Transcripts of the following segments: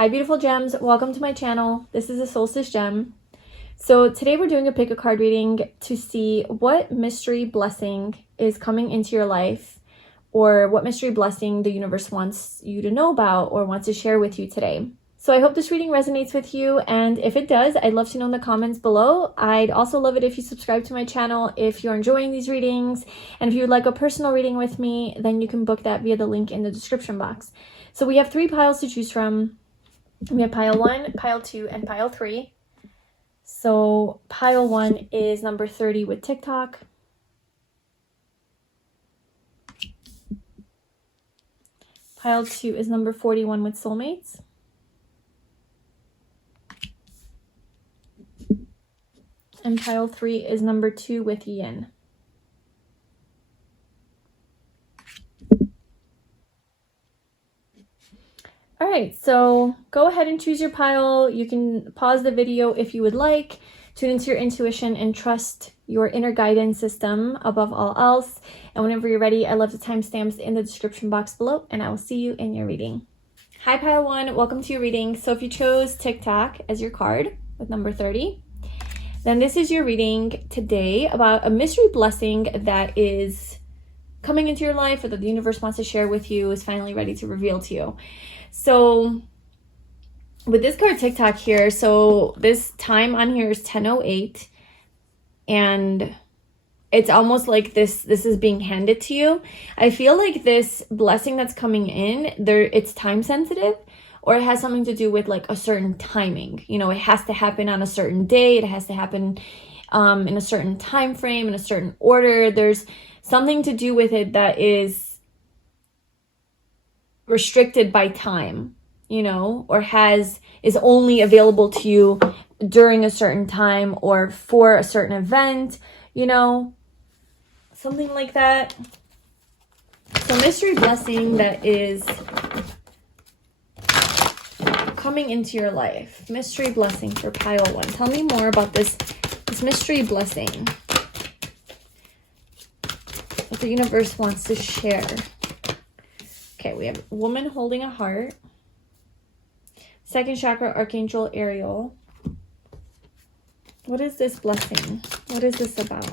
Hi beautiful gems, welcome to my channel. This is a Solstice Gem. So today we're doing a pick a card reading to see what mystery blessing is coming into your life, or what mystery blessing the universe wants you to know about or wants to share with you today. So I hope this reading resonates with you, and if it does, I'd love to know in the comments below. I'd also love it if you subscribe to my channel if you're enjoying these readings, and if you would like a personal reading with me, then you can book that via the link in the description box. So we have 3 piles to choose from. We have pile 1, pile 2, and pile 3. So pile 1 is number 30 with Tik-Tok. Pile 2 is number 41 with Soulmates. And pile 3 is number 2 with Yin. All right, so go ahead and choose your pile. You can pause the video if you would like. Tune into your intuition and trust your inner guidance system above all else. And whenever you're ready, I love the timestamps in the description box below, and I will see you in your reading. Hi, pile 1. Welcome to your reading. So if you chose Tik-Tok as your card with number 30, then this is your reading today about a mystery blessing that is coming into your life, or that the universe wants to share with you, is finally ready to reveal to you. So with this card Tik-Tok here, so this time on here is 10:08, and it's almost like this is being handed to you. I feel like this blessing that's coming in there, it's time sensitive, or it has something to do with like a certain timing. You know, it has to happen on a certain day. It has to happen in a certain time frame, in a certain order. There's something to do with it that is restricted by time, you know, or is only available to you during a certain time or for a certain event, you know, something like that. So mystery blessing that is coming into your life. Mystery blessing for pile 1. Tell me more about this mystery blessing that the universe wants to share. Okay, we have a woman holding a heart. Second chakra, Archangel Ariel. What is this blessing? What is this about?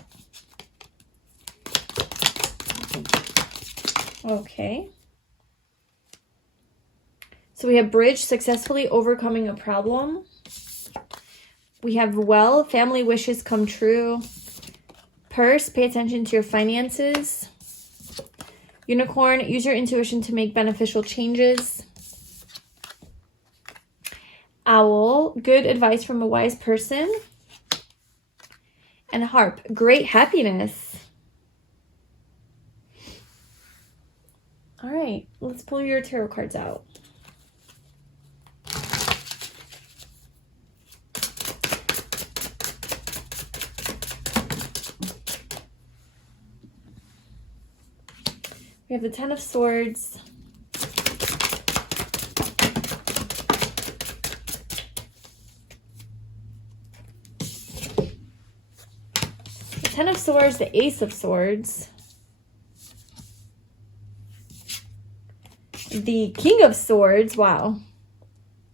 Okay. So we have bridge, successfully overcoming a problem. We have well, family wishes come true. Purse, pay attention to your finances. Unicorn, use your intuition to make beneficial changes. Owl, good advice from a wise person. And harp, great happiness. All right, let's pull your tarot cards out. We have the 10 of Swords. The 10 of Swords, the Ace of Swords. The King of Swords, wow.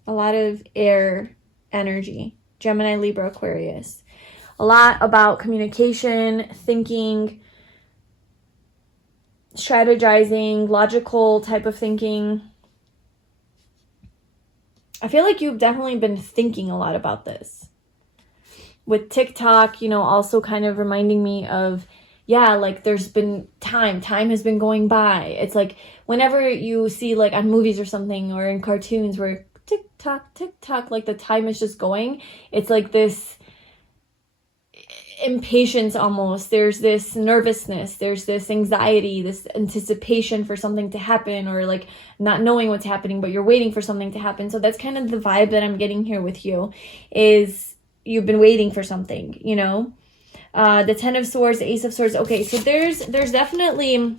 A lot of air energy. Gemini, Libra, Aquarius. A lot about communication, thinking, strategizing, logical type of thinking. I feel like you've definitely been thinking a lot about this. With Tik-Tok, you know, also kind of reminding me of, yeah, like there's been time has been going by. It's like whenever you see like on movies or something or in cartoons where tick-tock, like the time is just going. It's like this impatience almost. There's this nervousness, there's this anxiety, this anticipation for something to happen, or like not knowing what's happening, but you're waiting for something to happen. So that's kind of the vibe that I'm getting here with you, is you've been waiting for something, you know. The 10 of Swords, the Ace of Swords. Okay, so there's definitely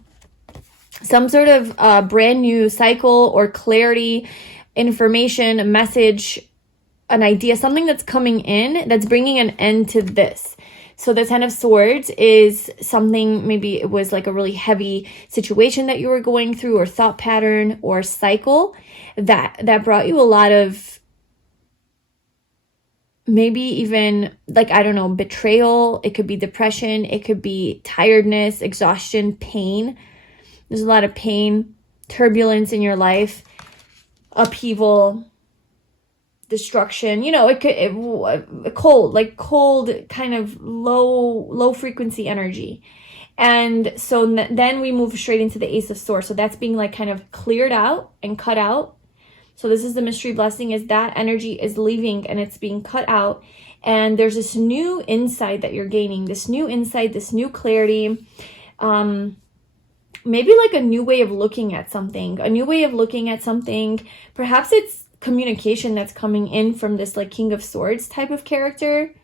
some sort of brand new cycle or clarity, information, a message, an idea, something that's coming in that's bringing an end to this. So the Ten of Swords is something, maybe it was like a really heavy situation that you were going through, or thought pattern or cycle that brought you a lot of, maybe even like, I don't know, betrayal. It could be depression. It could be tiredness, exhaustion, pain. There's a lot of pain, turbulence in your life, upheaval, destruction. You know, cold, kind of low frequency energy. And so then we move straight into the Ace of Swords. So that's being like kind of cleared out and cut out. So this is the mystery blessing, is that energy is leaving and it's being cut out. And there's this new insight that you're gaining, this new insight, this new clarity. Maybe like a new way of looking at something, Perhaps it's communication that's coming in from this like King of Swords type of character.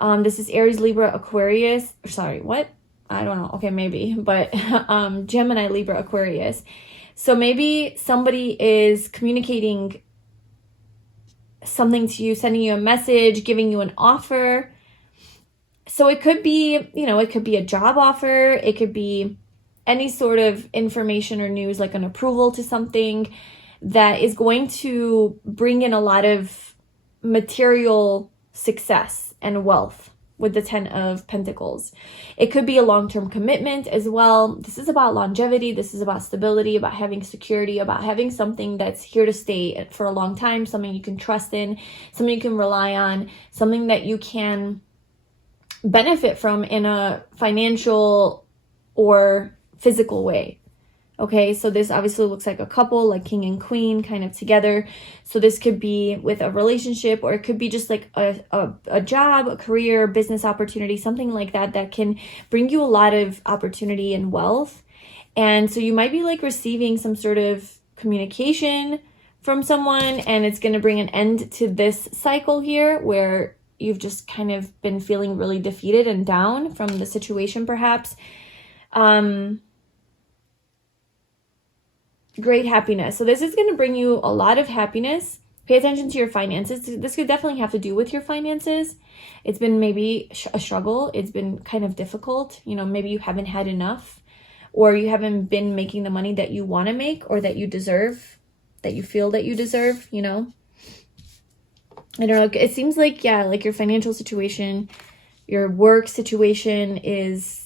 This is Aries, Libra, Aquarius. Sorry, what? I don't know. Okay, maybe. But Gemini, Libra, Aquarius. So maybe somebody is communicating something to you, sending you a message, giving you an offer. So it could be, you know, it could be a job offer. It could be any sort of information or news, like an approval to something that is going to bring in a lot of material success and wealth with the 10 of Pentacles. It could be a long-term commitment as well. This is about longevity. This is about stability, about having security, about having something that's here to stay for a long time, something you can trust in, something you can rely on, something that you can benefit from in a financial or physical way. Okay, so this obviously looks like a couple, like king and queen kind of together. So this could be with a relationship, or it could be just like a job, a career, business opportunity, something like that, that can bring you a lot of opportunity and wealth. And so you might be like receiving some sort of communication from someone, and it's going to bring an end to this cycle here where you've just kind of been feeling really defeated and down from the situation, perhaps. Great happiness. So this is going to bring you a lot of happiness. Pay attention to your finances. This could definitely have to do with your finances. It's been maybe a struggle. It's been kind of difficult. You know, maybe you haven't had enough, or you haven't been making the money that you want to make or that you deserve, that you feel that you deserve, you know. I don't know. It seems like, yeah, like your financial situation, your work situation is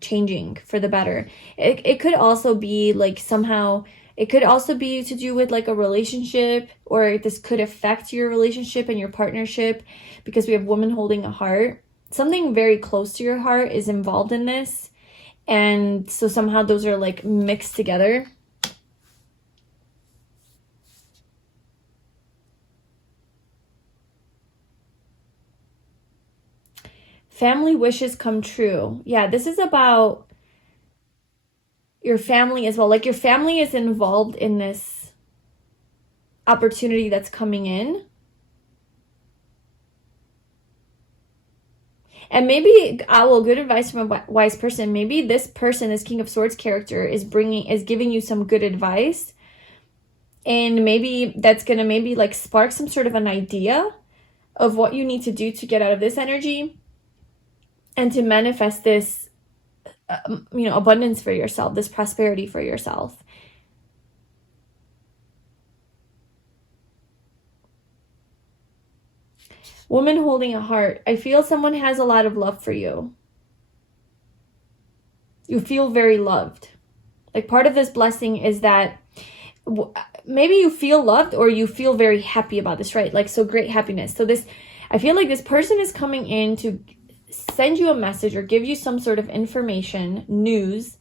changing for the better. It could also be like somehow, it could also be to do with like a relationship, or this could affect your relationship and your partnership, because we have woman holding a heart. Something very close to your heart is involved in this. And so somehow those are like mixed together. Family wishes come true. Yeah, this is about your family as well. Like your family is involved in this opportunity that's coming in. And maybe, good advice from a wise person. Maybe this person, this King of Swords character, is giving you some good advice. And maybe that's going to maybe like spark some sort of an idea of what you need to do to get out of this energy and to manifest this, abundance for yourself, this prosperity for yourself. Woman holding a heart. I feel someone has a lot of love for you. You feel very loved. Like part of this blessing is that maybe you feel loved, or you feel very happy about this, right? Like, so great happiness. So this, I feel like this person is coming in to send you a message or give you some sort of information, news,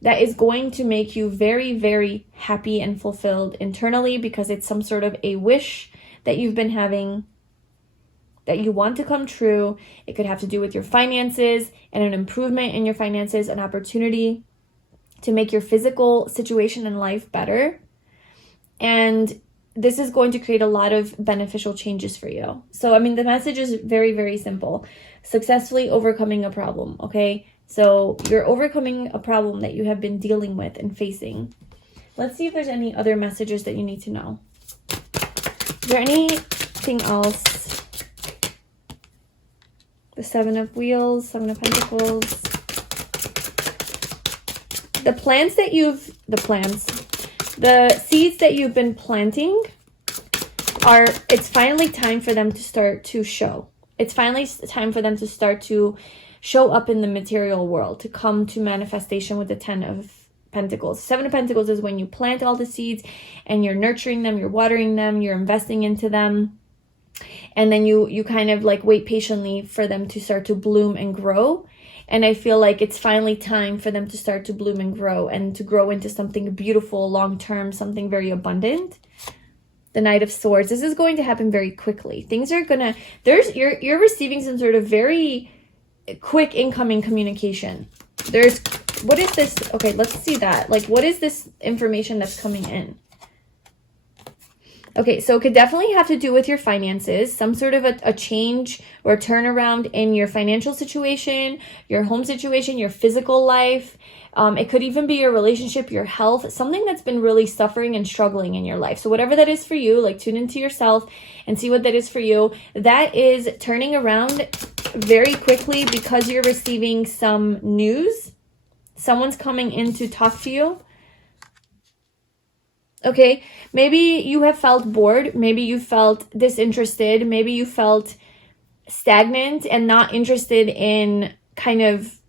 that is going to make you very, very happy and fulfilled internally, because it's some sort of a wish that you've been having that you want to come true. It could have to do with your finances and an improvement in your finances, an opportunity to make your physical situation in life better. And this is going to create a lot of beneficial changes for you. So, I mean, the message is very, very simple. Successfully overcoming a problem, okay? So you're overcoming a problem that you have been dealing with and facing. Let's see if there's any other messages that you need to know. Is there anything else The Seven of Wheels, Seven of Pentacles. The seeds that you've been planting it's finally time for them to start to show. It's finally time for them to start to show up in the material world, to come to manifestation with the Ten of Pentacles. Seven of Pentacles is when you plant all the seeds and you're nurturing them, you're watering them, you're investing into them. And then you kind of like wait patiently for them to start to bloom and grow. And I feel like it's finally time for them to start to bloom and grow into something beautiful, long-term, something very abundant. The Knight of Swords. This is going to happen very quickly. Things are gonna, you're receiving some sort of very quick incoming communication. What is this? Okay, let's see that. Like, what is this information that's coming in? Okay, so it could definitely have to do with your finances, some sort of a change or a turnaround in your financial situation, your home situation, your physical life. It could even be your relationship, your health, something that's been really suffering and struggling in your life. So whatever that is for you, like tune into yourself and see what that is for you. That is turning around very quickly because you're receiving some news. Someone's coming in to talk to you. Okay, maybe you have felt bored. Maybe you felt disinterested. Maybe you felt stagnant and not interested in kind of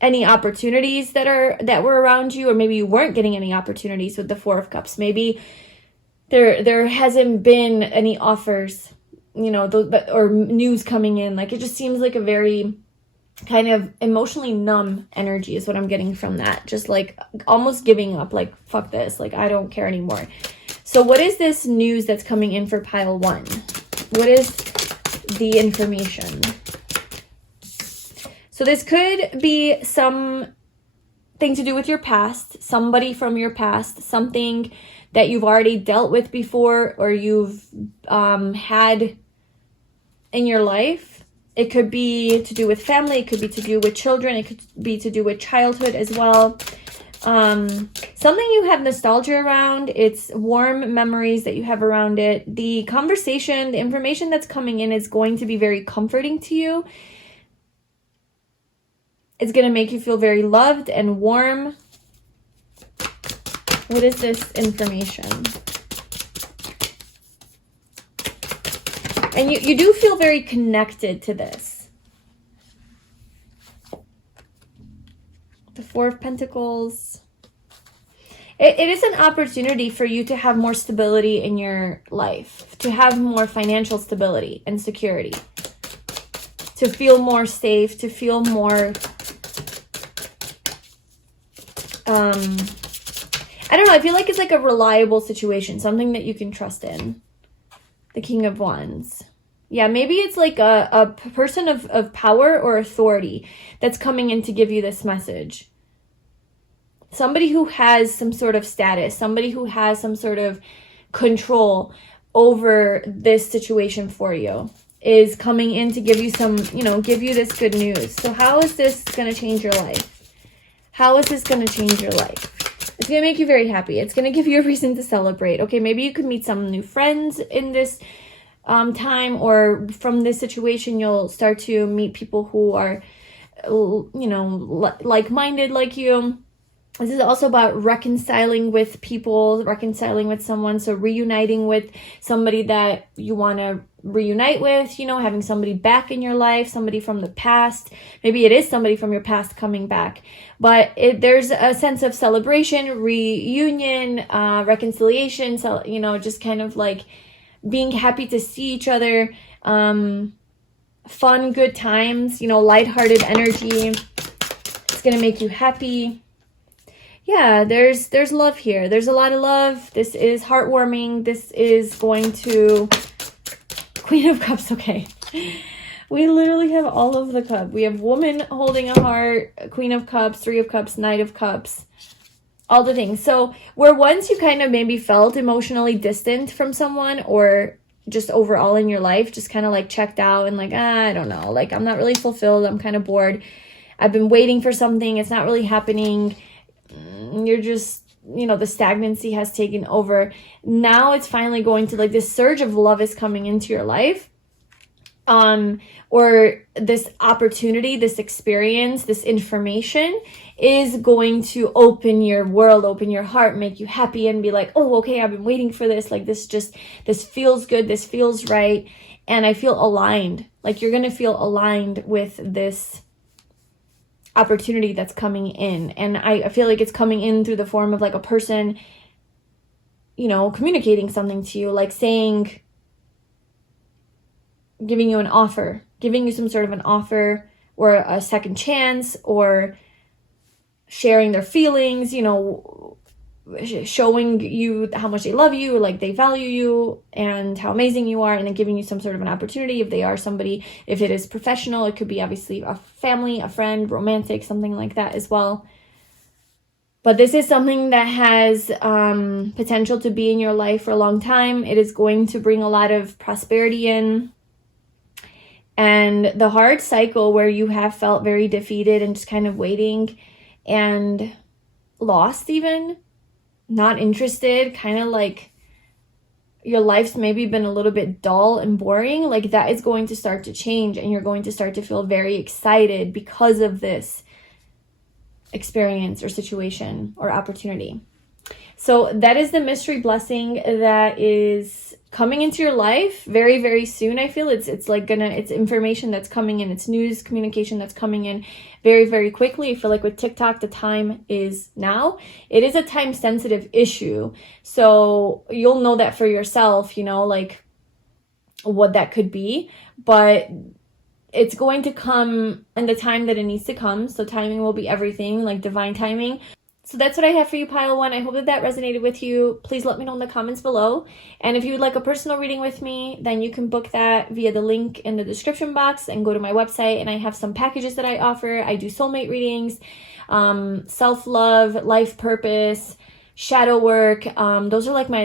any opportunities that were around you, or maybe you weren't getting any opportunities with the Four of Cups. Maybe there hasn't been any offers, or news coming in. Like, it just seems like a very kind of emotionally numb energy is what I'm getting from that. Just like almost giving up, like, fuck this, like, I don't care anymore. So what is this news that's coming in for pile 1? What is the information? So this could be something to do with your past, somebody from your past, something that you've already dealt with before or you've had in your life. It could be to do with family. It could be to do with children. It could be to do with childhood as well. Something you have nostalgia around. It's warm memories that you have around it. The conversation, the information that's coming in is going to be very comforting to you. It's going to make you feel very loved and warm. What is this information? And you do feel very connected to this. The Four of Pentacles. It is an opportunity for you to have more stability in your life, to have more financial stability and security, to feel more safe, to feel more, I don't know, I feel like it's like a reliable situation, something that you can trust in. The King of Wands. Yeah, maybe it's like a person of power or authority that's coming in to give you this message. Somebody who has some sort of status, somebody who has some sort of control over this situation for you is coming in to give you some, give you this good news. So how is this going to change your life? How is this going to change your life? It's going to make you very happy. It's going to give you a reason to celebrate. Okay, maybe you could meet some new friends in this time, or from this situation, you'll start to meet people who are, like-minded like you. This is also about reconciling with people, reconciling with someone. So reuniting with somebody that you want to reunite with, having somebody back in your life, somebody from the past. Maybe it is somebody from your past coming back. But there's a sense of celebration, reunion, reconciliation. So, just kind of like being happy to see each other. Fun, good times, lighthearted energy. It's going to make you happy. Yeah, there's love here. There's a lot of love. This is heartwarming. This is going to... Queen of Cups, okay. We literally have all of the cups. We have woman holding a heart, Queen of Cups, Three of Cups, Knight of Cups, all the things. So where once you kind of maybe felt emotionally distant from someone, or just overall in your life, just kind of like checked out and like, I don't know, like I'm not really fulfilled. I'm kind of bored. I've been waiting for something. It's not really happening. You're just, the stagnancy has taken over. Now it's finally going to, like, this surge of love is coming into your life. or this opportunity, this experience, this information is going to open your world, open your heart, make you happy and be like, oh, okay, I've been waiting for this. Like this feels good. This feels right. And I feel aligned. Like you're going to feel aligned with this opportunity that's coming in. And I feel like it's coming in through the form of like a person, you know, communicating something to you, like saying, giving you an offer, giving you some sort of an offer or a second chance, or sharing their feelings, you know, showing you how much they love you, like they value you and how amazing you are, and then giving you some sort of an opportunity. If they are somebody, if it is professional, it could be obviously a family, a friend, romantic, something like that as well. But this is something that has potential to be in your life for a long time. It is going to bring a lot of prosperity in. And the hard cycle where you have felt very defeated and just kind of waiting and lost, even not interested, kind of like your life's maybe been a little bit dull and boring, like that is going to start to change, and you're going to start to feel very excited because of this experience or situation or opportunity. So that is the mystery blessing that is coming into your life very, very soon. I feel it's information that's coming in. It's news communication that's coming in very, very quickly. I feel like with TikTok, the time is now. It is a time sensitive issue. So you'll know that for yourself, you know, like what that could be, but it's going to come in the time that it needs to come. So timing will be everything, like divine timing. So that's what I have for you, Pile 1. I hope that resonated with you. Please let me know in the comments below. And if you would like a personal reading with me, then you can book that via the link in the description box and go to my website. And I have some packages that I offer. I do soulmate readings, self-love, life purpose, shadow work. Those are like my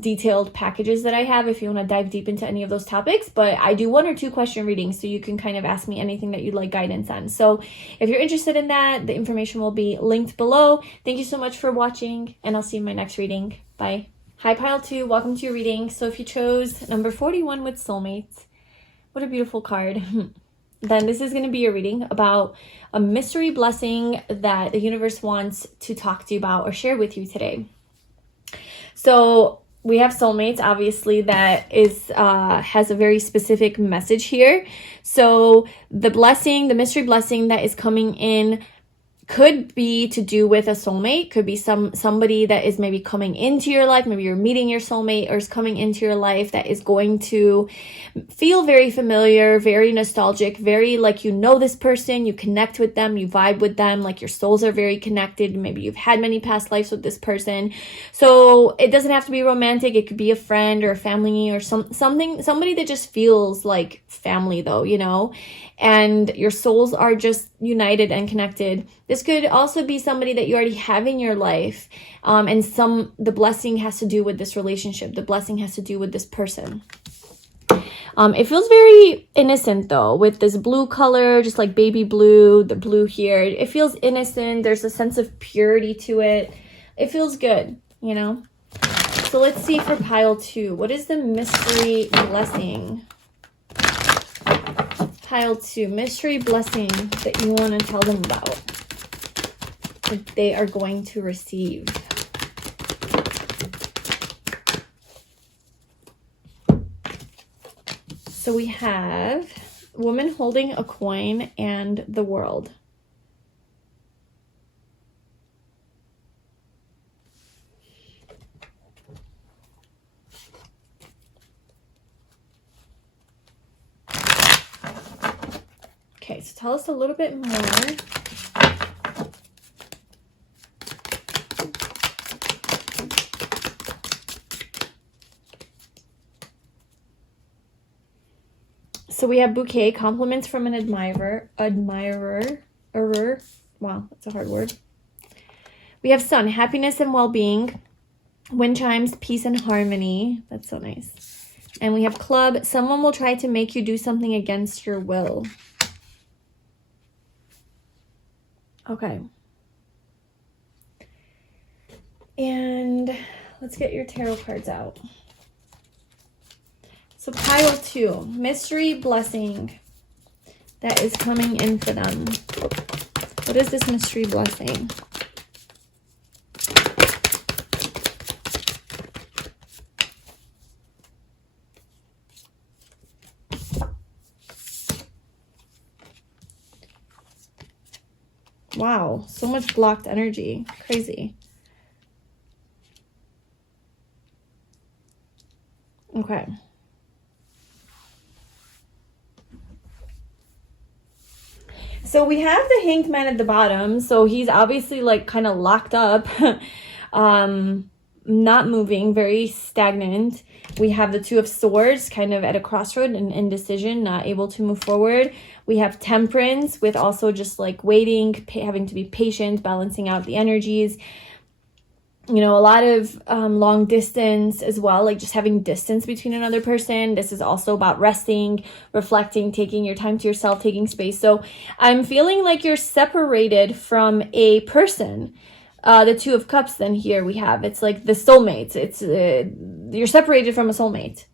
detailed packages that I have if you want to dive deep into any of those topics. But I do 1 or 2 question readings, so you can kind of ask me anything that you'd like guidance on. So if you're interested in that, the information will be linked below. Thank you so much for watching, and I'll see you in my next reading. Bye. Hi, Pile 2. Welcome to your reading. So if you chose number 41 with Soulmates, what a beautiful card. Then this is going to be a reading about a mystery blessing that the universe wants to talk to you about or share with you today. So we have soulmates, obviously, that is has a very specific message here. So the blessing, the mystery blessing that is coming in could be to do with a soulmate, could be somebody that is maybe coming into your life. Maybe you're meeting your soulmate, or is coming into your life that is going to feel very familiar, very nostalgic, very like you know this person, you connect with them, you vibe with them, like your souls are very connected. Maybe you've had many past lives with this person. So it doesn't have to be romantic. It could be a friend or a family or somebody that just feels like family though, you know, and your souls are just united and connected. This could also be somebody that you already have in your life, and the blessing has to do with this relationship. The blessing has to do with this person. It feels very innocent though, with this blue color, just like baby blue, the blue here. It feels innocent. There's a sense of purity to it. It feels good, you know? So let's see for Pile 2. What is the mystery blessing? Pile 2, mystery blessing that you want to tell them about, that they are going to receive. So we have woman holding a coin and the world. Okay, so tell us a little bit more. So we have bouquet, compliments from an admirer. Wow, that's a hard word. We have sun, happiness and well-being. Wind chimes, peace and harmony. That's so nice. And we have club, someone will try to make you do something against your will. Okay. And let's get your tarot cards out. So pile 2, mystery blessing that is coming in for them. What is this mystery blessing? Wow, so much blocked energy. Crazy. Okay. So we have the Hanged Man at the bottom. So he's obviously like kind of locked up, not moving, very stagnant. We have the Two of Swords, kind of at a crossroad and indecision, not able to move forward. We have Temperance with also just like waiting, having to be patient, balancing out the energies. You know, a lot of long distance as well, like just having distance between another person. This is also about resting, reflecting, taking your time to yourself, taking space. So I'm feeling like you're separated from a person. The Two of Cups then here we have, it's like the soulmates. It's you're separated from a soulmate.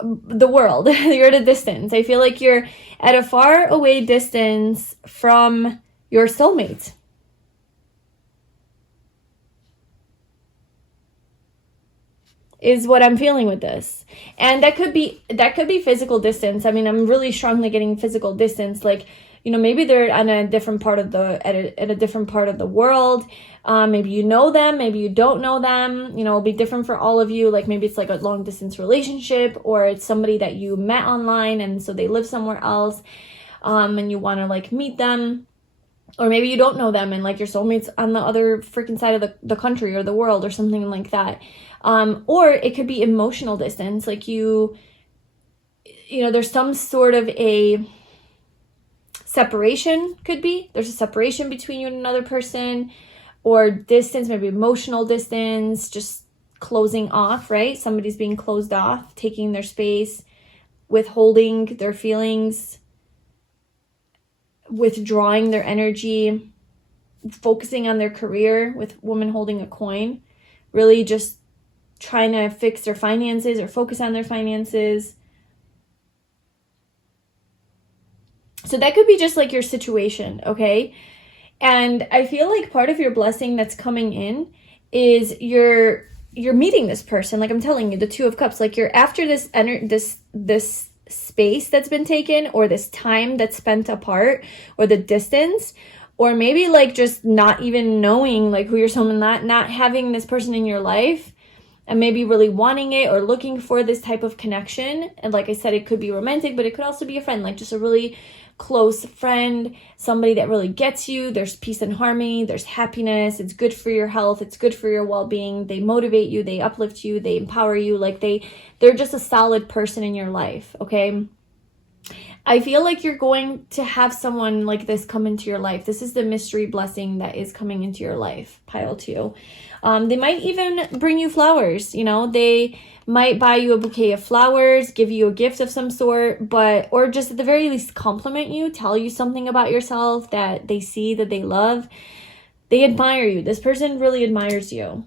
The world, you're at a distance. I feel like you're at a far away distance from your soulmate. Is what I'm feeling with this. And that could be physical distance. I mean, I'm really strongly getting physical distance. Like, you know, maybe they're on a different part of the at a different part of the world. Maybe you know them, maybe you don't know them. You know, it'll be different for all of you. Like maybe it's like a long distance relationship, or it's somebody that you met online and so they live somewhere else, and you want to like meet them. Or maybe you don't know them and like your soulmate's on the other freaking side of the country or the world or something like that. Or it could be emotional distance. Like you know, there's some sort of a separation, could be. There's a separation between you and another person, or distance, maybe emotional distance, just closing off, right? Somebody's being closed off, taking their space, withholding their feelings, withdrawing their energy, focusing on their career, with woman holding a coin, really just trying to fix their finances or focus on their finances. So that could be just like your situation, okay? And I feel like part of your blessing that's coming in is you're meeting this person. Like I'm telling you, the Two of Cups, like you're after this space that's been taken, or this time that's spent apart, or the distance, or maybe like just not even knowing like who you're someone, not having this person in your life, and maybe really wanting it or looking for this type of connection. And like I said, it could be romantic, but it could also be a friend, like just a really close friend, somebody that really gets you. There's peace and harmony, there's happiness, it's good for your health, it's good for your well-being. They motivate you, they uplift you, they empower you. Like they're just a solid person in your life, okay? I feel like you're going to have someone like this come into your life. This is the mystery blessing that is coming into your life, pile 2. They might even bring you flowers, you know, they might buy you a bouquet of flowers, give you a gift of some sort, or just at the very least compliment you, tell you something about yourself that they see, that they love. They admire you. This person really admires you.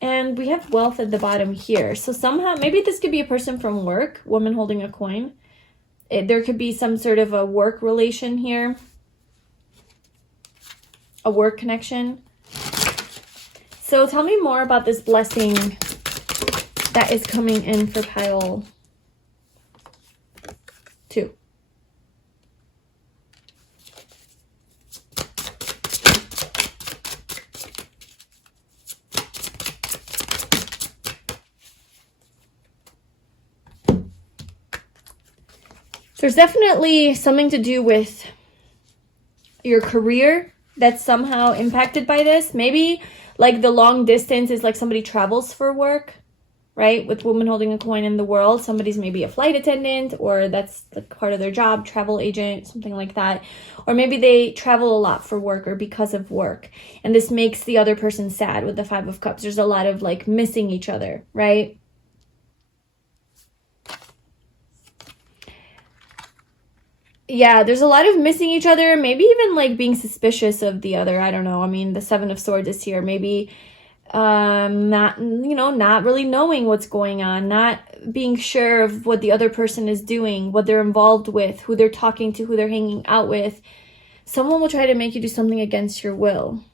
And we have wealth at the bottom here. So somehow, maybe this could be a person from work, woman holding a coin. There could be some sort of a work relation here, a work connection. So tell me more about this blessing that is coming in for pile 2. There's definitely something to do with your career that's somehow impacted by this. Maybe like the long distance is like somebody travels for work, right? With woman holding a coin in the world, somebody's maybe a flight attendant, or that's like part of their job, travel agent, something like that. Or maybe they travel a lot for work or because of work. And this makes the other person sad with the Five of Cups. There's a lot of like missing each other, right? Yeah, there's a lot of missing each other, maybe even like being suspicious of the other. I don't know. I mean, the Seven of Swords is here. Maybe not, not really knowing what's going on, not being sure of what the other person is doing, what they're involved with, who they're talking to, who they're hanging out with. Someone will try to make you do something against your will.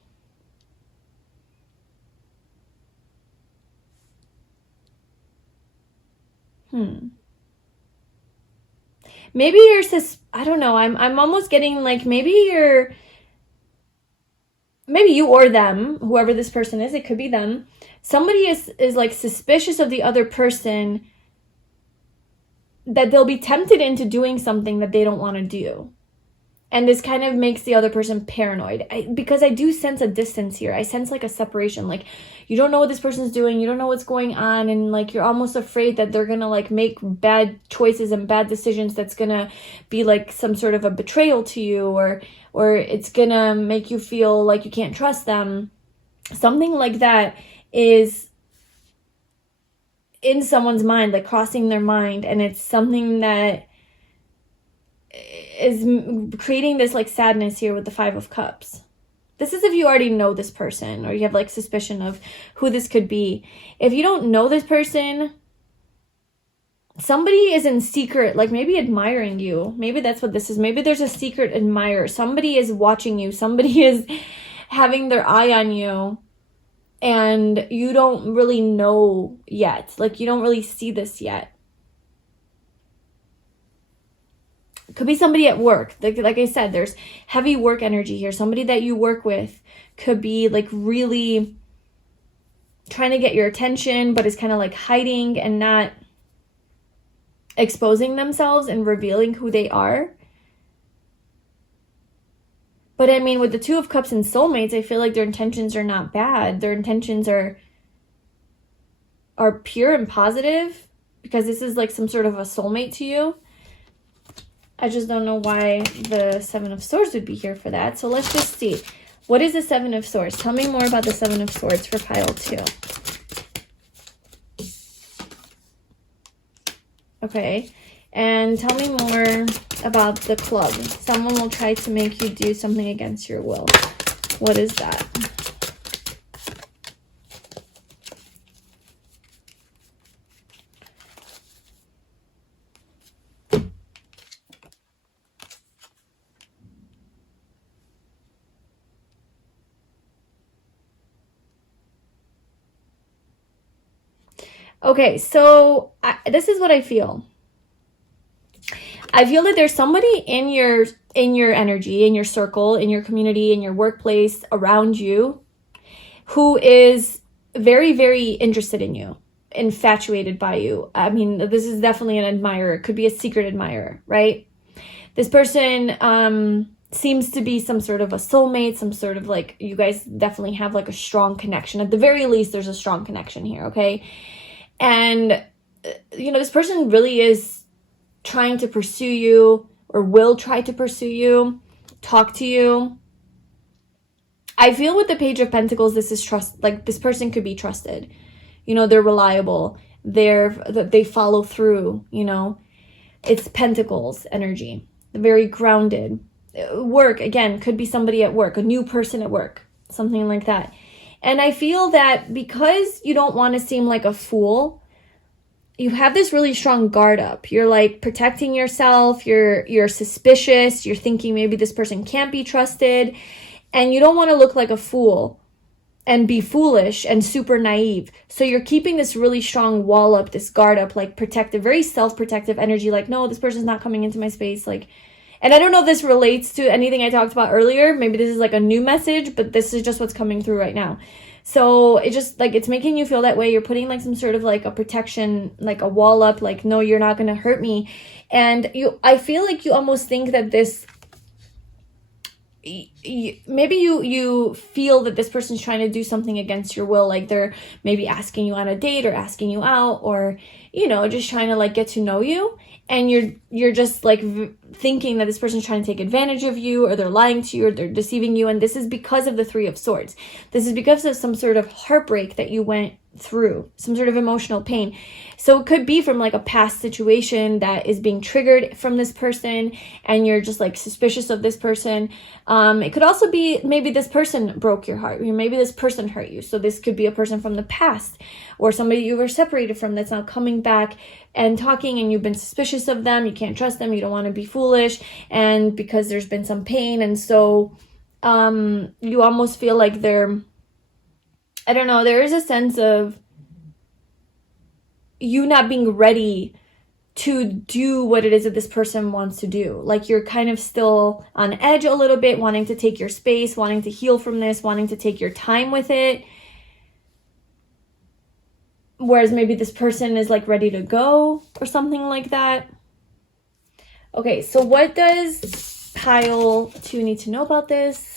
Maybe you're I don't know. I'm almost getting like maybe you or them, whoever this person is, it could be them. Somebody is like suspicious of the other person, that they'll be tempted into doing something that they don't want to do. And this kind of makes the other person paranoid. Because I do sense a distance here. I sense like a separation. Like, you don't know what this person's doing. You don't know what's going on. And like, you're almost afraid that they're going to like make bad choices and bad decisions. That's going to be like some sort of a betrayal to you. Or it's going to make you feel like you can't trust them. Something like that is in someone's mind, like crossing their mind. And it's something that is creating this like sadness here with the 5 of Cups. This is if you already know this person or you have like suspicion of who this could be. If you don't know this person, somebody is in secret, like maybe admiring you. Maybe that's what this is. Maybe there's a secret admirer. Somebody is watching you. Somebody is having their eye on you. And you don't really know yet. Like, you don't really see this yet. Could be somebody at work. Like I said, there's heavy work energy here. Somebody that you work with could be like really trying to get your attention, but is kind of like hiding and not exposing themselves and revealing who they are. But I mean, with the 2 of Cups and soulmates, I feel like their intentions are not bad. Their intentions are pure and positive, because this is like some sort of a soulmate to you. I just don't know why the 7 of Swords would be here for that. So let's just see. What is the 7 of Swords? Tell me more about the 7 of Swords for pile 2. Okay. And tell me more about the Club. Someone will try to make you do something against your will. What is that? Okay, so this is what I feel. I feel that there's somebody in your energy, in your circle, in your community, in your workplace, around you, who is very, very interested in you, infatuated by you. I mean, this is definitely an admirer. It could be a secret admirer, right? This person seems to be some sort of a soulmate, some sort of like, you guys definitely have like a strong connection. At the very least, there's a strong connection here, okay? And, this person really is trying to pursue you, or will try to pursue you, talk to you. I feel with the Page of Pentacles, this is trust. Like, this person could be trusted. They're reliable. They follow through, It's Pentacles energy. Very grounded. Work, again, could be somebody at work, a new person at work, something like that. And I feel that because you don't want to seem like a fool, you have this really strong guard up. You're like protecting yourself. You're suspicious. You're thinking maybe this person can't be trusted. And you don't want to look like a fool and be foolish and super naive. So you're keeping this really strong wall up, this guard up, like protective, very self-protective energy. Like, no, this person's not coming into my space. Like, and I don't know if this relates to anything I talked about earlier. Maybe this is like a new message, but this is just what's coming through right now. So it just like, it's making you feel that way. You're putting like some sort of like a protection, like a wall up, like, no, you're not going to hurt me. And I feel like you almost think that this, maybe you feel that this person's trying to do something against your will. Like they're maybe asking you on a date or asking you out, or, just trying to like get to know you. And you're just like thinking that this person's trying to take advantage of you, or they're lying to you, or they're deceiving you. And this is because of the 3 of Swords. This is because of some sort of heartbreak that you went through, some sort of emotional pain. So it could be from like a past situation that is being triggered from this person, and you're just like suspicious of this person. It It could also be maybe this person broke your heart. Maybe this person hurt you. So this could be a person from the past or somebody you were separated from that's now coming back and talking, and you've been suspicious of them. You can't trust them. You don't want to be foolish. And because there's been some pain. And so you almost feel like they're, I don't know, there is a sense of you not being ready to do what it is that this person wants to do. Like you're kind of still on edge a little bit, wanting to take your space, wanting to heal from this, wanting to take your time with it. Whereas maybe this person is like ready to go or something like that. Okay, so what does pile 2 need to know about this?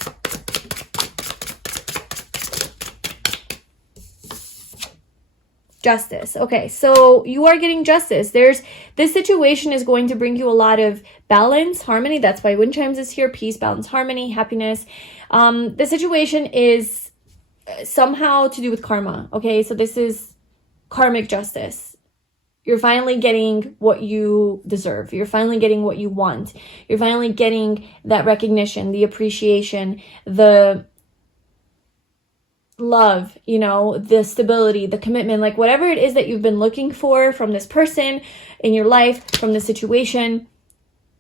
Justice. Okay, so you are getting justice. This situation is going to bring you a lot of balance, harmony. That's why wind chimes is here. Peace, balance, harmony, happiness. The situation is somehow to do with karma. Okay, so this is karmic justice. You're finally getting what you deserve. You're finally getting what you want. You're finally getting that recognition, the appreciation, the love, you know, the stability, the commitment, like whatever it is that you've been looking for from this person in your life, from the situation,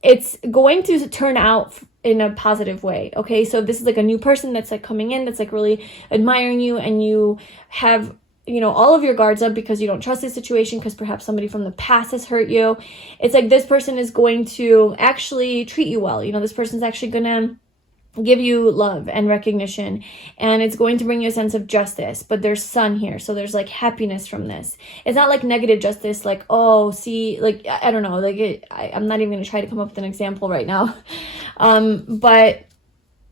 it's going to turn out in a positive way. Okay, so this is like a new person that's like coming in, that's like really admiring you, and you have, you know, all of your guards up because you don't trust this situation because perhaps somebody from the past has hurt you. It's like this person is going to actually treat you well. You know, this person's actually gonna give you love and recognition, and it's going to bring you a sense of justice. But there's sun here, so there's like happiness from this. It's not like negative justice, like, oh, see, like, I don't know, like I'm not even going to try to come up with an example right now. But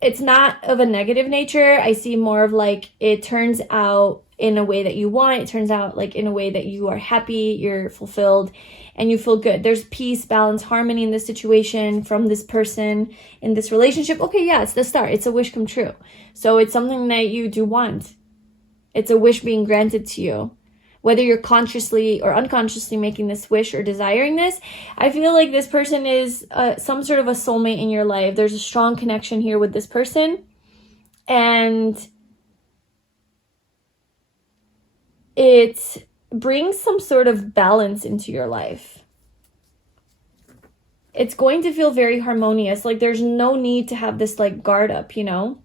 it's not of a negative nature. I see more of like it turns out in a way that you want. It turns out like in a way that you are happy, you're fulfilled, and you feel good. There's peace, balance, harmony in this situation from this person in this relationship. Okay, yeah, it's the start. It's a wish come true. So it's something that you do want. It's a wish being granted to you. Whether you're consciously or unconsciously making this wish or desiring this, I feel like this person is some sort of a soulmate in your life. There's a strong connection here with this person. And it brings some sort of balance into your life. It's going to feel very harmonious. Like there's no need to have this like guard up, you know?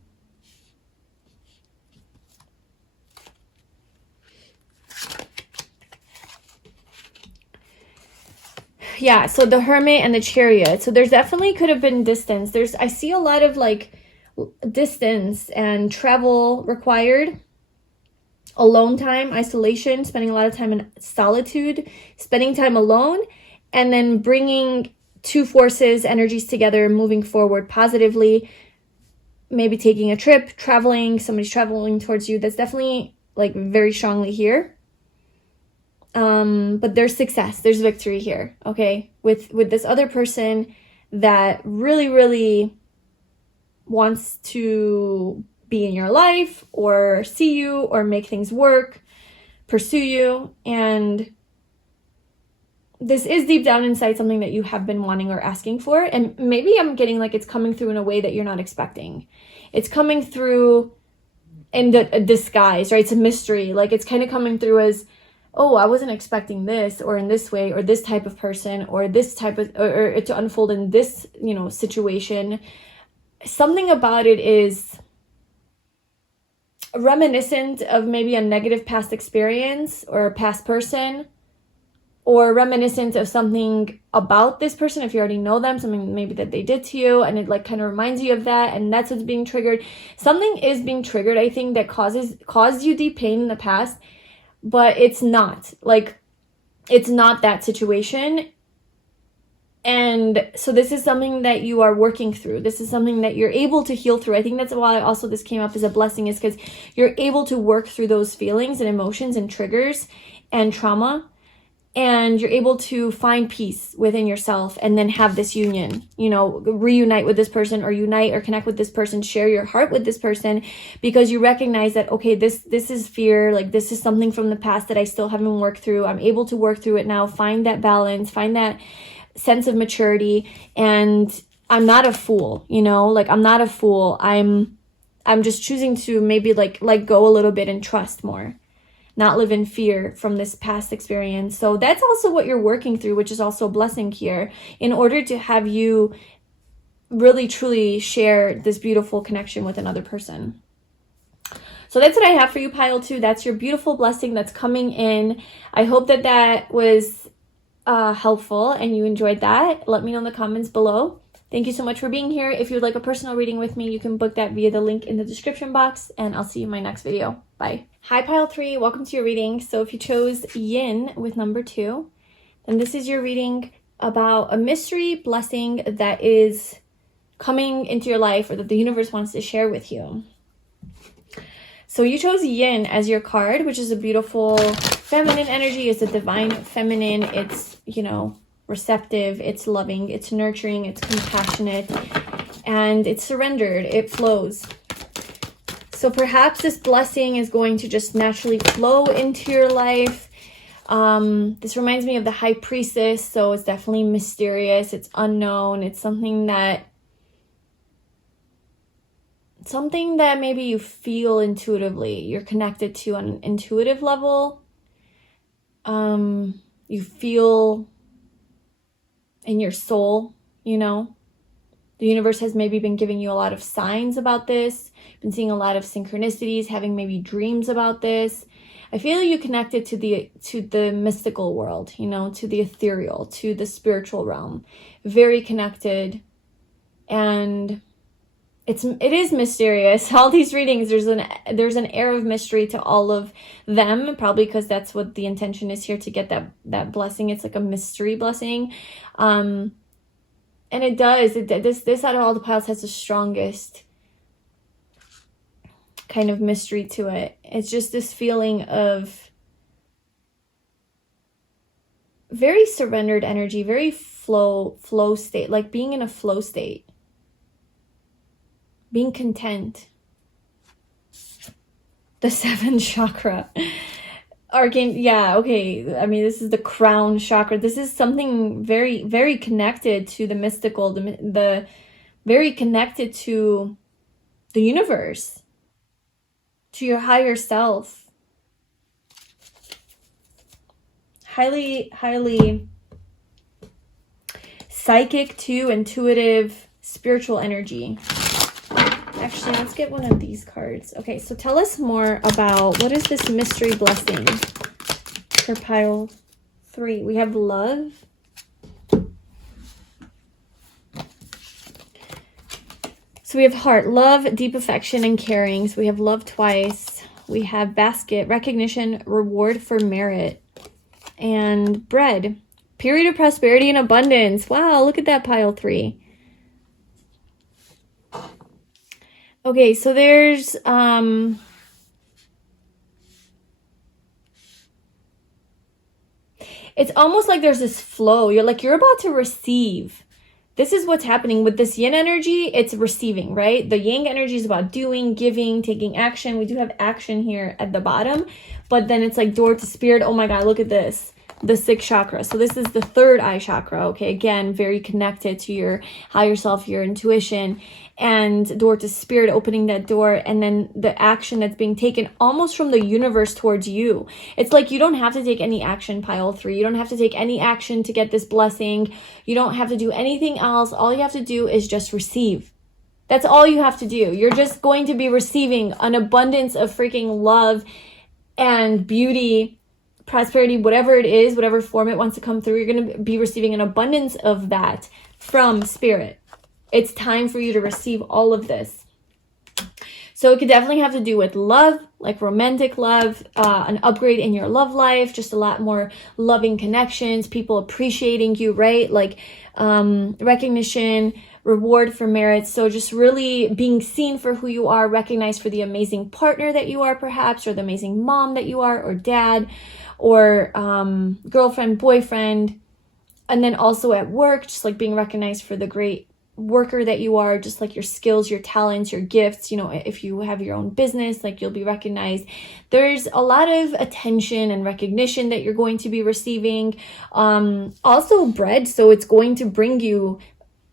Yeah, so the Hermit and the Chariot. So there's definitely could have been distance. I see a lot of like distance and travel required. Alone time, isolation, spending a lot of time in solitude, spending time alone, and then bringing two forces, energies together, moving forward positively, maybe taking a trip, traveling, somebody's traveling towards you. That's definitely like very strongly here. But there's success, there's victory here, okay? With this other person that really, really wants to be in your life or see you or make things work, pursue you. And this is deep down inside something that you have been wanting or asking for. And maybe I'm getting like it's coming through in a way that you're not expecting. It's coming through in a disguise, right? It's a mystery. Like it's kind of coming through as, oh, I wasn't expecting this, or in this way, or this type of person, or this type of, or to unfold in this, you know, situation. Something about it is reminiscent of maybe a negative past experience or a past person, or reminiscent of something about this person if you already know them, something maybe that they did to you, and it like kind of reminds you of that, and that's what's being triggered. Something is being triggered, I think, that caused you deep pain in the past, but it's not that situation. And so this is something that you are working through. This is something that you're able to heal through. I think that's why also this came up as a blessing, is because you're able to work through those feelings and emotions and triggers and trauma, and you're able to find peace within yourself and then have this union, you know, reunite with this person, or unite or connect with this person, share your heart with this person, because you recognize that, okay, this is fear, like this is something from the past that I still haven't worked through. I'm able to work through it now, find that balance, find that sense of maturity, and I'm not a fool, you know, like I'm not a fool. I'm just choosing to maybe like let go a little bit and trust more, not live in fear from this past experience. So that's also what you're working through, which is also a blessing here, in order to have you really truly share this beautiful connection with another person. So that's what I have for you, pile 2. That's your beautiful blessing that's coming in. I hope that that was helpful and you enjoyed that. Let me know in the comments below. Thank you so much for being here. If you'd like a personal reading with me, you can book that via the link in the description box, and I'll see you in my next video. Bye. Hi, pile 3. Welcome to your reading. So if you chose yin with number 2, then this is your reading about a mystery blessing that is coming into your life, or that the universe wants to share with you. So you chose yin as your card, which is a beautiful feminine energy. It's a divine feminine. It's, you know, receptive, it's loving, it's nurturing, it's compassionate, and it's surrendered, it flows. So perhaps this blessing is going to just naturally flow into your life. This reminds me of the High Priestess, so it's definitely mysterious, it's unknown, it's something that maybe you feel intuitively, you're connected to on an intuitive level. You feel in your soul, you know. The universe has maybe been giving you a lot of signs about this, been seeing a lot of synchronicities, having maybe dreams about this. I feel you connected to the mystical world, you know, to the ethereal, to the spiritual realm. Very connected, and it is mysterious. All these readings, there's an air of mystery to all of them, probably because that's what the intention is here, to get that blessing. It's like a mystery blessing. And this out of all the piles has the strongest kind of mystery to it. It's just this feeling of very surrendered energy, very flow state, like being in a flow state. Being content. The 7th chakra. Arcane, yeah, okay. I mean, this is the crown chakra. This is something very, very connected to the mystical, the very connected to the universe, to your higher self. Highly, highly psychic too, intuitive, spiritual energy. Actually, let's get one of these cards. Okay, so tell us more about what is this mystery blessing for pile 3. We have love. So we have heart, love, deep affection, and caring. So we have love twice. We have basket, recognition, reward for merit, and bread, period of prosperity and abundance. Wow, look at that, pile 3. Okay, so there's it's almost like there's this flow. You're about to receive. This is what's happening with this yin energy. It's receiving, right? The yang energy is about doing, giving, taking action. We do have action here at the bottom, but then it's like door to spirit. Oh my God, look at this. The 6th chakra. So this is the 3rd eye chakra. Okay, again, very connected to your higher self, your intuition, and door to spirit, opening that door, and then the action that's being taken almost from the universe towards you. It's like you don't have to take any action, pile 3. You don't have to take any action to get this blessing. You don't have to do anything else. All you have to do is just receive. That's all you have to do. You're just going to be receiving an abundance of freaking love and beauty, prosperity, whatever it is, whatever form it wants to come through. You're going to be receiving an abundance of that from spirit. It's time for you to receive all of this. So it could definitely have to do with love, like romantic love, an upgrade in your love life, just a lot more loving connections, people appreciating you, right? Like recognition, reward for merit. So just really being seen for who you are, recognized for the amazing partner that you are, perhaps, or the amazing mom that you are, or dad, or girlfriend, boyfriend. And then also at work, just like being recognized for the great worker that you are, just like your skills, your talents, your gifts. You know, if you have your own business, like you'll be recognized. There's a lot of attention and recognition that you're going to be receiving. Also bread, so it's going to bring you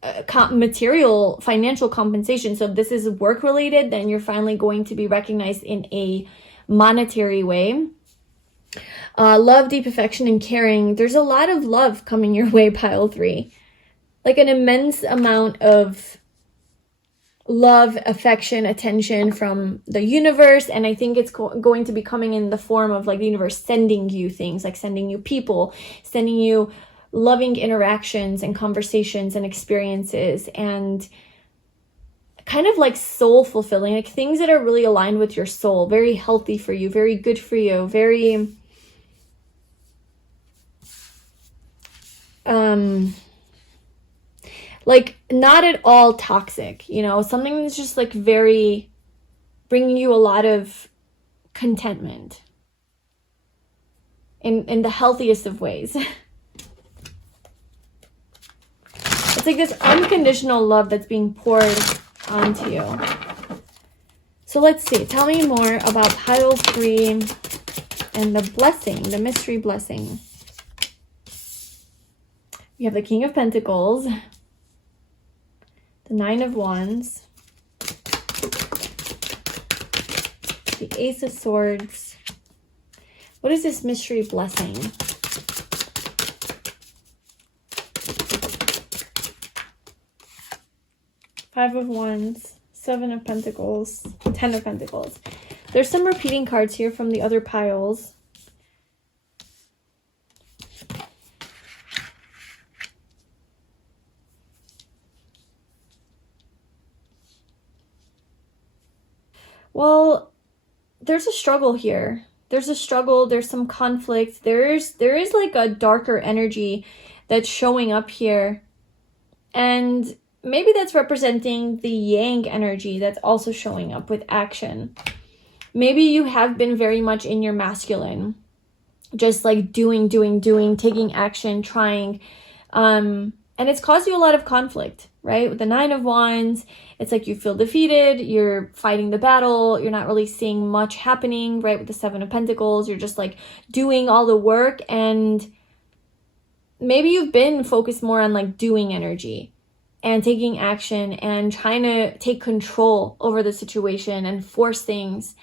material financial compensation. So if this is work related, then you're finally going to be recognized in a monetary way. Love, deep affection, and caring. There's a lot of love coming your way, pile 3. Like an immense amount of love, affection, attention from the universe. And I think it's going to be coming in the form of like the universe sending you things, like sending you people, sending you loving interactions and conversations and experiences, and kind of like soul fulfilling, like things that are really aligned with your soul, very healthy for you, very good for you, very like not at all toxic, you know, something that's just like very bringing you a lot of contentment in the healthiest of ways. It's like this unconditional love that's being poured onto you. So let's see, tell me more about pile 3 and the blessing, the mystery blessing. We have the King of Pentacles, the 9 of Wands, the Ace of Swords. What is this mystery blessing? Five of Wands, 7 of Pentacles, 10 of Pentacles. There's some repeating cards here from the other piles. Well, there's a struggle here. There's a struggle, there's some conflict. There is like a darker energy that's showing up here. And maybe that's representing the yang energy that's also showing up with action. Maybe you have been very much in your masculine, just like doing, taking action, trying. And it's caused you a lot of conflict, right? With the 9 of Wands, it's like you feel defeated, you're fighting the battle, you're not really seeing much happening, right? With the 7 of Pentacles, you're just like doing all the work, and maybe you've been focused more on like doing energy and taking action and trying to take control over the situation and force things.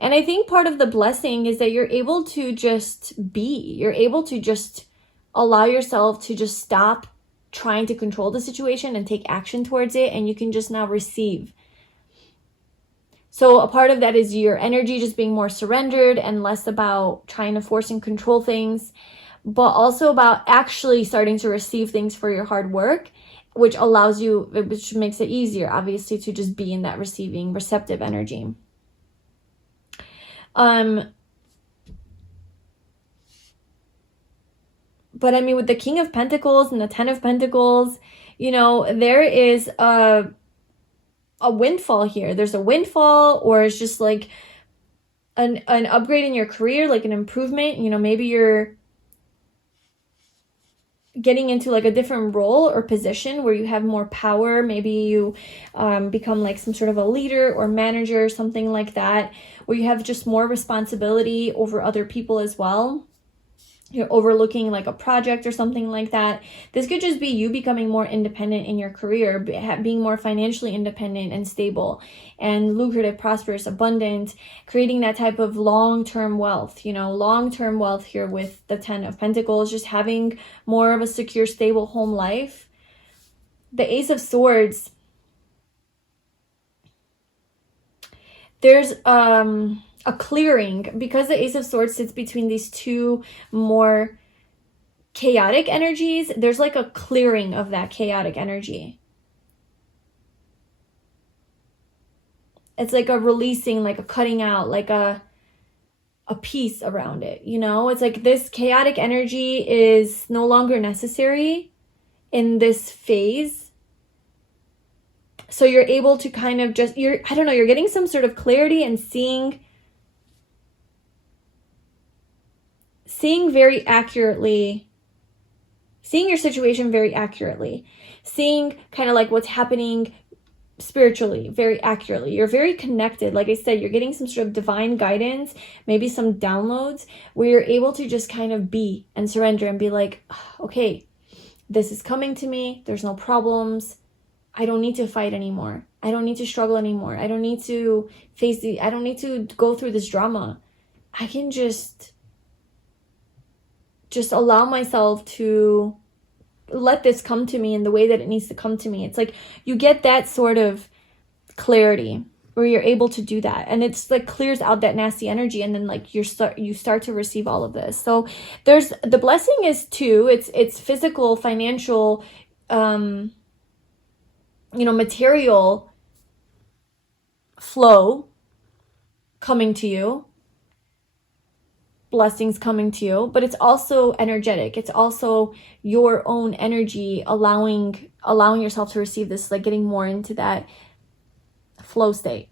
And I think part of the blessing is that you're able to just be, you're able to just allow yourself to just stop trying to control the situation and take action towards it, and you can just now receive. So a part of that is your energy just being more surrendered and less about trying to force and control things, but also about actually starting to receive things for your hard work, which allows you, which makes it easier, obviously, to just be in that receiving, receptive energy. But I mean, with the King of Pentacles and the 10 of Pentacles, you know, there is a windfall here. There's a windfall, or it's just like an upgrade in your career, like an improvement. You know, maybe you're getting into like a different role or position where you have more power. Maybe you become like some sort of a leader or manager, something like that, where you have just more responsibility over other people as well. You're overlooking like a project or something like that. This could just be you becoming more independent in your career, being more financially independent and stable and lucrative, prosperous, abundant, creating that type of long-term wealth, you know, long-term wealth here with the 10 of Pentacles, just having more of a secure, stable home life. The Ace of Swords, there's a clearing, because the Ace of Swords sits between these two more chaotic energies. There's like a clearing of that chaotic energy. It's like a releasing, like a cutting out, like a piece around it, you know? It's like this chaotic energy is no longer necessary in this phase. So you're able to kind of just, I don't know, you're getting some sort of clarity and seeing very accurately, seeing your situation very accurately, seeing kind of like what's happening spiritually very accurately. You're very connected. Like I said, you're getting some sort of divine guidance, maybe some downloads where you're able to just kind of be and surrender and be like, okay, This is coming to me. There's no problems. I don't need to fight anymore. I don't need to struggle anymore. I don't need to I don't need to go through this drama. I can just allow myself to let this come to me in the way that it needs to come to me. It's like you get that sort of clarity where you're able to do that, and it's like clears out that nasty energy, and then like you start to receive all of this. So there's the blessing is too, it's physical, financial, material flow coming to you, blessings coming to you, but it's also energetic. It's also your own energy allowing yourself to receive this, like getting more into that flow state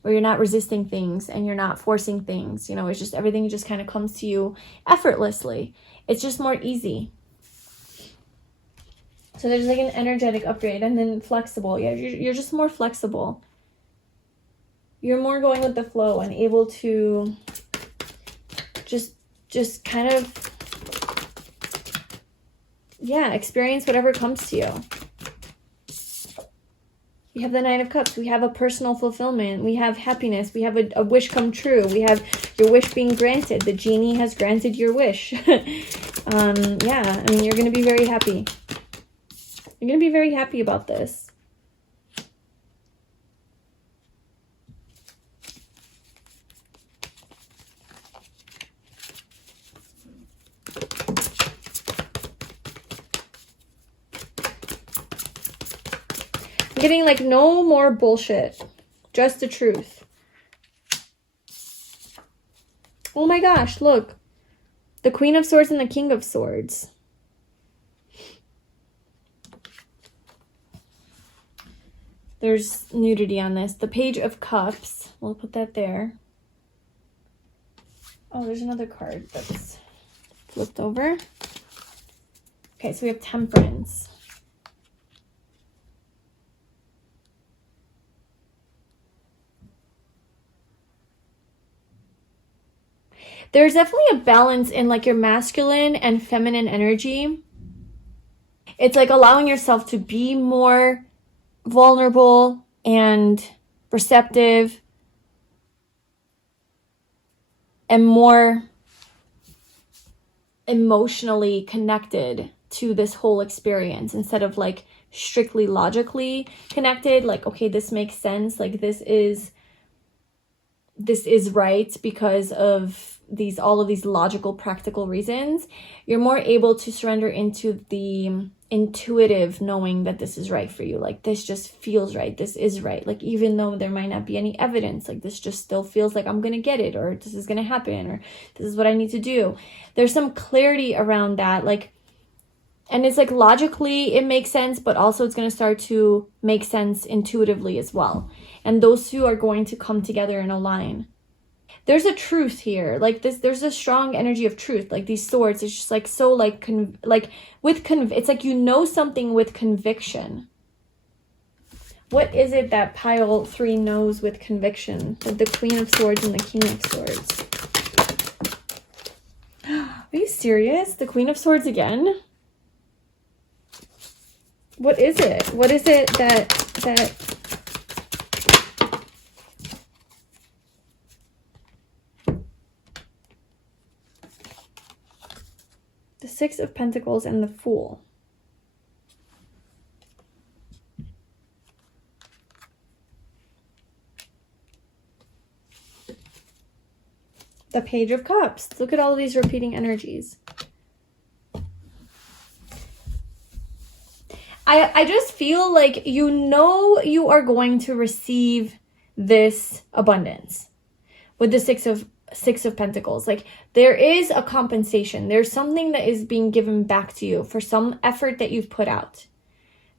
where you're not resisting things and you're not forcing things. It's just everything just kind of comes to you effortlessly. It's just more easy. So there's like an energetic upgrade, and then flexible. Yeah, you're just more flexible. You're more going with the flow and able to just kind of, experience whatever comes to you. We have the Nine of Cups. We have a personal fulfillment. We have happiness. We have a wish come true. We have your wish being granted. The genie has granted your wish. You're going to be very happy. You're going to be very happy about this. I'm getting like no more bullshit. Just the truth. Oh my gosh, look. The Queen of Swords and the King of Swords. There's nudity on this. The Page of Cups. We'll put that there. Oh, there's another card that's flipped over. Okay, so we have Temperance. There's definitely a balance in like your masculine and feminine energy. It's like allowing yourself to be more vulnerable and receptive and more emotionally connected to this whole experience instead of like strictly logically connected. Like, okay, this makes sense. Like this is right because of all of these logical, practical reasons. You're more able to surrender into the intuitive knowing that this is right for you. Like this just feels right. This is right. Like even though there might not be any evidence, like this just still feels like I'm going to get it, or this is going to happen, or this is what I need to do. There's some clarity around that. Like, and it's like logically it makes sense, but also it's going to start to make sense intuitively as well. And those two are going to come together and align. There's a truth here. Like this, there's a strong energy of truth. Like these swords, it's just like so like it's like you know something with conviction. What is it that pile 3 knows with conviction? The Queen of Swords and the King of Swords. Are you serious? The Queen of Swords again? What is it? What is it that the Six of Pentacles and the Fool. The Page of Cups. Look at all of these repeating energies. I just feel like you are going to receive this abundance with the Six of Pentacles. Like there is a compensation. There's something that is being given back to you for some effort that you've put out.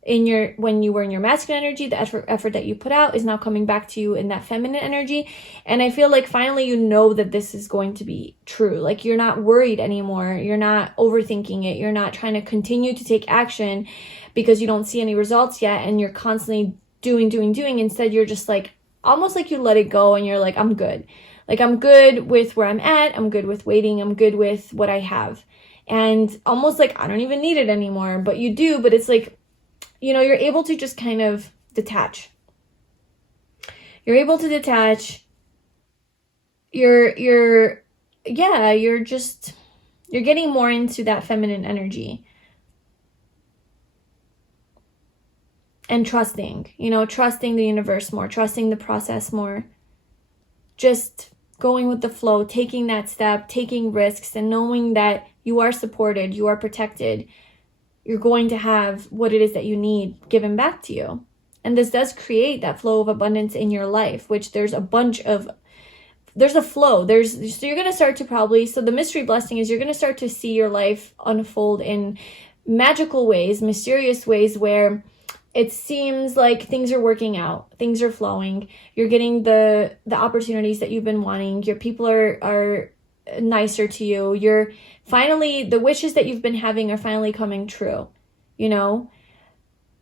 When you were in your masculine energy, the effort that you put out is now coming back to you in that feminine energy. And I feel like finally you know that this is going to be true. Like you're not worried anymore. You're not overthinking it. You're not trying to continue to take action because you don't see any results yet and you're constantly doing. Instead, you're just like, almost like you let it go and you're like, I'm good. Like I'm good with where I'm at. I'm good with waiting. I'm good with what I have. and almost like, I don't even need it anymore, but you do. But it's like, you know, you're able to just kind of detach. You're able to detach. You're getting more into that feminine energy. And trusting, you know, trusting the universe more, trusting the process more. Just going with the flow, taking that step, taking risks, and knowing that you are supported, you are protected. You're going to have what it is that you need given back to you. And this does create that flow of abundance in your life, which there's a flow. So you're going to start to the mystery blessing is you're going to start to see your life unfold in magical ways, mysterious ways, where it seems like things are working out, things are flowing, you're getting the opportunities that you've been wanting, your people are nicer to you, the wishes that you've been having are finally coming true, you know?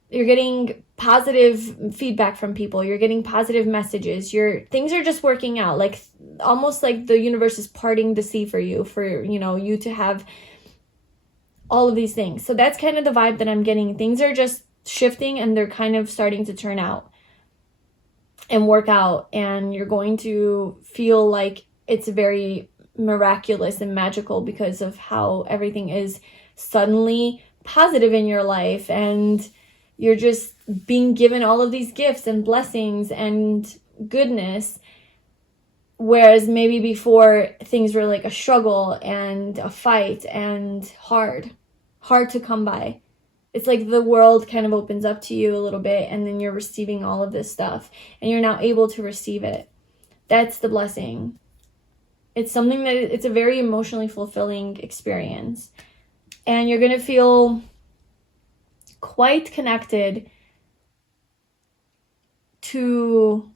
You're getting positive feedback from people, you're getting positive messages, things are just working out, like almost like the universe is parting the sea for you, you to have all of these things. So that's kind of the vibe that I'm getting. Things are just shifting and they're kind of starting to turn out and work out, and you're going to feel like it's very miraculous and magical because of how everything is suddenly positive in your life, and you're just being given all of these gifts and blessings and goodness, whereas maybe before things were like a struggle and a fight and hard to come by. It's like the world kind of opens up to you a little bit, and then you're receiving all of this stuff, and you're now able to receive it. That's the blessing. It's something it's a very emotionally fulfilling experience. And you're going to feel quite connected to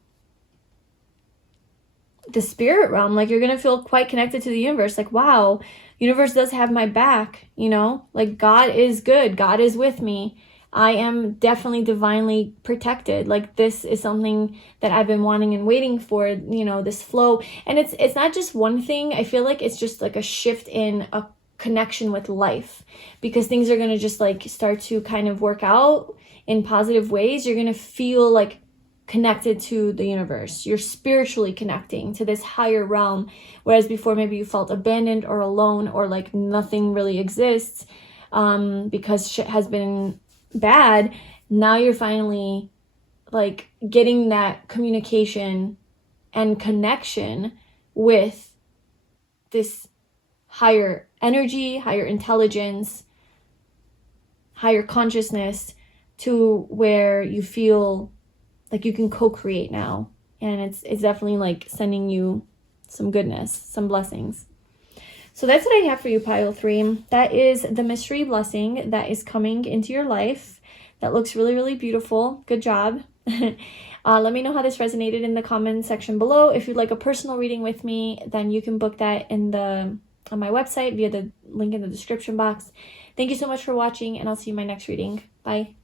the spirit realm. Like, you're going to feel quite connected to the universe. Like, wow, universe does have my back, you know? Like, God is good. God is with me. I am definitely divinely protected. Like, this is something that I've been wanting and waiting for, this flow. And it's not just one thing. I feel like it's just like a shift in a connection with life, because things are going to just like start to kind of work out in positive ways. You're going to feel like connected to the universe. You're spiritually connecting to this higher realm, whereas before maybe you felt abandoned or alone, or like nothing really exists because shit has been bad. Now you're finally like getting that communication and connection with this higher energy, higher intelligence, higher consciousness, to where you feel like you can co-create now. And it's definitely like sending you some goodness, some blessings. So that's what I have for you, pile 3. That is the mystery blessing that is coming into your life. That looks really, really beautiful. Good job. Let me know how this resonated in the comment section below. If you'd like a personal reading with me, then you can book that on my website via the link in the description box. Thank you so much for watching, and I'll see you in my next reading. Bye.